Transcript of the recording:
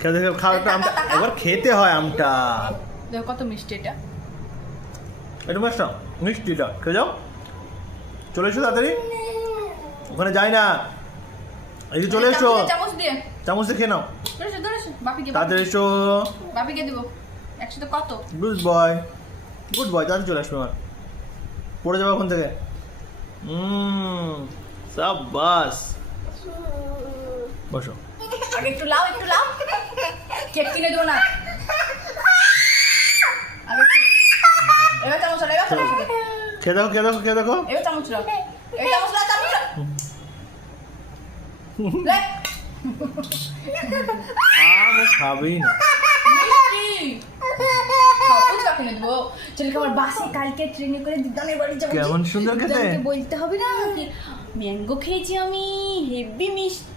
খেতে খাও একটা আমটা, একবার খেতে হয় আমটা। দেখো কত মিষ্টি এটা। একটু মাস্টা মিষ্টিটা খেয়ে যাও। চলে এসো তাড়াতাড়ি, ওখানে যাই না, এই যে চলে এসো, চামচ দিয়ে চামচ দিয়ে খেয়ে নাও। বাপিকে তাড়াতাড়ি এসো। বাপিকে দিব একসাথে কত। গুড বয় তাড়াতাড়ি চলে আসবে। আমার পড়ে যাবো ওখান থেকে। সাবাস, বসো। আগে একটু লাও কেক কিনে দেবো না। এবার চামচ এবার খেয়ে দেখো এবার চামচ লাও, এই চামচ লাও লে। আমি খাবেই না। কিনে দেবো ছেলেকে আমার বাসে কালকে ট্রেনে করে দিদানের বাড়ি যাবো। কেমন সুন্দর খেতে। বলতে হবে না কি ম্যাঙ্গো খেয়েছি আমি, হেভি মিষ্টি।